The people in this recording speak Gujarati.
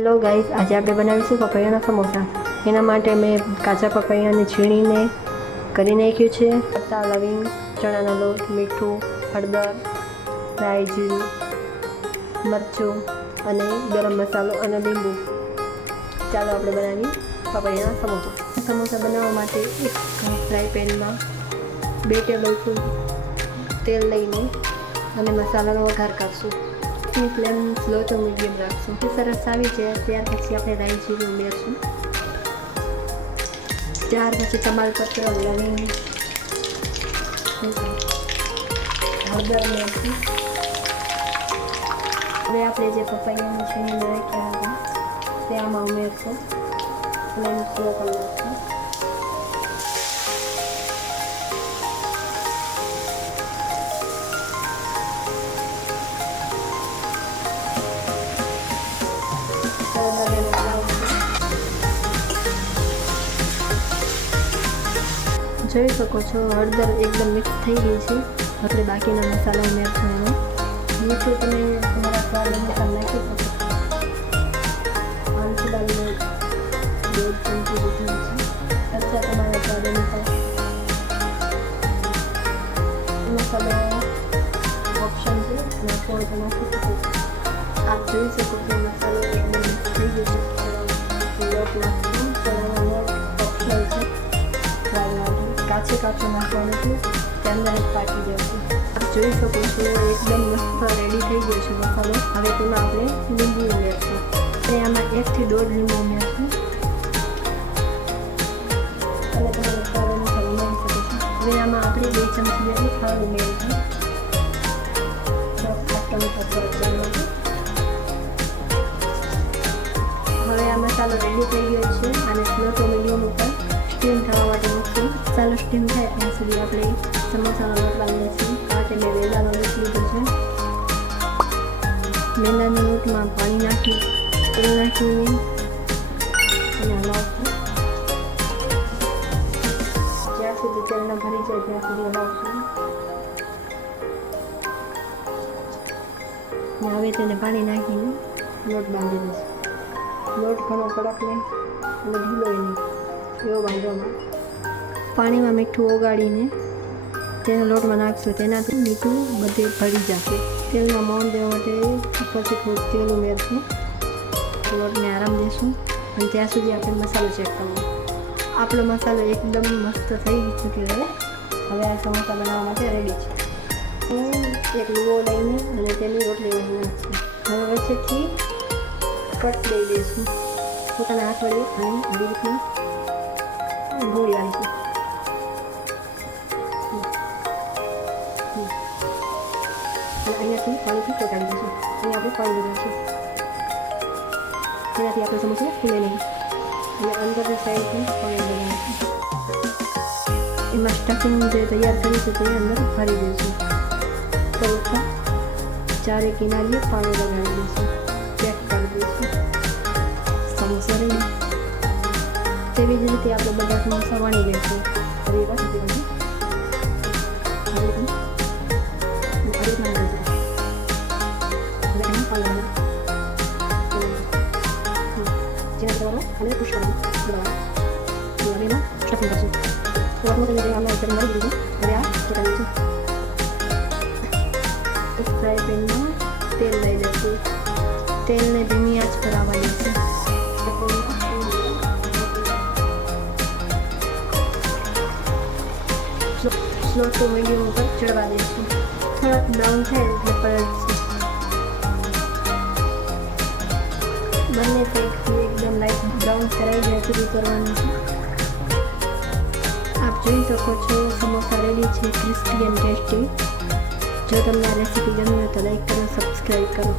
હેલો ગાઈસ, આજે આપણે બનાવીશું પપૈયાના સમોસા. એના માટે મેં કાચા પપૈયાને છીણીને કરી નાખ્યું છે. પત્તા, લવિંગ, ચણાનો લોટ, મીઠું, હળદર, રાઈ, જીરું, મરચું અને ગરમ મસાલો અને લીંબુ. ચાલો આપણે બનાવીએ પપૈયાના સમોસા. સમોસા બનાવવા માટે એક ફ્રાય પેનમાં 2 ટેબલસ્પૂન તેલ લઈને અને મસાલાનો વઘાર કરશું. ફ્લેમ સ્લો તો મીડિયમ રાખશું. સરસ આવી જાય ત્યાર પછી આપણે રાઈ જીરું ઉમેરશું. ત્યાર પછી તમાલપત્ર, લવિંગ, હળદર ઉમેરશું. હવે આપણે જે પપૈયાનું છીણીને રાખ્યા હતા તે આમાં ઉમેરશું. ફ્લેમ સ્લો કરી નાખશું. જોઈ શકો છો હળદર એકદમ મિક્સ થઈ ગઈ છે. આપણે બાકીના મસાલા ઉમેરશું. એમાં મીઠું તમે તમારા સ્વાદ અનુસાર નાખી શકો. આમથી દાળીને 1.5 ચમચી જેટલું છે. અથવા તમારા સ્વાદ અનુસાર મસાલો ઓપ્શન છે, નાખવો હોય તો નાખી શકો છો. આપ જોઈ શકો છો મસાલો એકદમ મિક્સ થઈ ગયો છે. લોટ નાખશું. ચણાનો લોટ ઓપ્શનલ છે. કાચો નાખવાનું છે, અંદર જ પાકી જશે. આપ જોઈ શકો છો એકદમ મસ્ત રેડી થઈ ગયો છે મસાલો. હવે તેમાં આપણે લીંબુ ઉમેરશું. અને આમાં 1 થી 1.5 લીંબુ ઉમેરશું. અને તમારે સ્વાદ અનુસાર ઉમેરી શકો છો. હવે આમાં આપણે 2 ચમચી જેટલી ખાંડ ઉમેરીશું. હવે આ મસાલો રેડી થઈ ગયો છે. અને સ્લો ટુ મીડિયમ ઉપર સ્ટીમ થવા માટે મૂકશું. મસાલો સ્ટીમ થાય ત્યાં સુધી આપણે સમોસાનો લોટ બાંધી લઈશું. માટે મેં મેંદાનો લોટ લીધો છે. મેંદાના લોટમાં પાણી નાખી તેલ નાખીને અને હલાવશું. જ્યાં સુધી તેલ ન ભરી જાય ત્યાં સુધી હલાવશું. હવે તેને પાણી નાખીને લોટ બાંધી દઈશું. લોટ ઘણો કડક નહીં અને ઢીલો નહીં એવો બાંધવાનો. પાણીમાં મીઠું ઓગાળીને તેના લોટમાં નાખશું. તેનાથી મીઠું બધે ભળી જશે. તેલમાં મોણ દેવા માટે ઉપરથી થોડું તેલ ઉમેરશું. લોટને આરામ દઈશું અને ત્યાં સુધી આપણે મસાલો ચેક કરવો. આપણો મસાલો એકદમ મસ્ત થઈ ચૂક્યો છે. હવે આ સમોસા બનાવવા માટે રેડી છે. હું એક લુવો લઈને અને તેની રોટલી વણી નાખશું. હવે વચ્ચેથી કટ દઈ દઈશું. પોતાના હાથ વડે અને આવી રીતના ગોળી આવીશું. અહીંયાથી પાણીથી ચોટાડી દઈશું. અહીંયા આપણે પાણી લગાવીશું. તેનાથી આપણે સમોસા ફૂલે નહીં. અને અંદરની સાઈડથી પાણી લગાવીશું. એમાં સ્ટફિંગ જે તૈયાર કરી છે તે અંદર ભરી દઈશું. તો ઉપર ચારે કિનારીએ પાણી લગાવી દઈશું. પેક કરી દઈશું. સમોસા રેડી. તેવી જ રીતે આપણે બધા સમોસા વણી લઈશું. ફરી વાર જેનાથી અને પુશ કરવાનું બરાબર. હવે એમાં સ્ટફિંગ કરશું. થોડાક મોટા રીતે આમાં ઉપર મળી દીધું. હવે આ ચોટાડી દઈશું. એક ફ્રાય પેનમાં તેલ લઈ લઈશું. તેલને ધીમી આંચ પર આવવા દઈશું. સ્લો ટુ મીડિયમ ઉપર ચડવા દઈશું. થોડાક બ્રાઉન થાય એટલે પલળીશું. બંને સાઈડથી એકદમ લાઇટ બ્રાઉન કરાઈ જાય સુધી કરવાનું છે. આપ જોઈ શકો છો સમોસા રેડી છે, ક્રિસ્પી એન્ડ ટેસ્ટી. જો તમને આ રેસીપી ગમી હોય તો લાઈક કરો, સબસ્ક્રાઈબ કરો.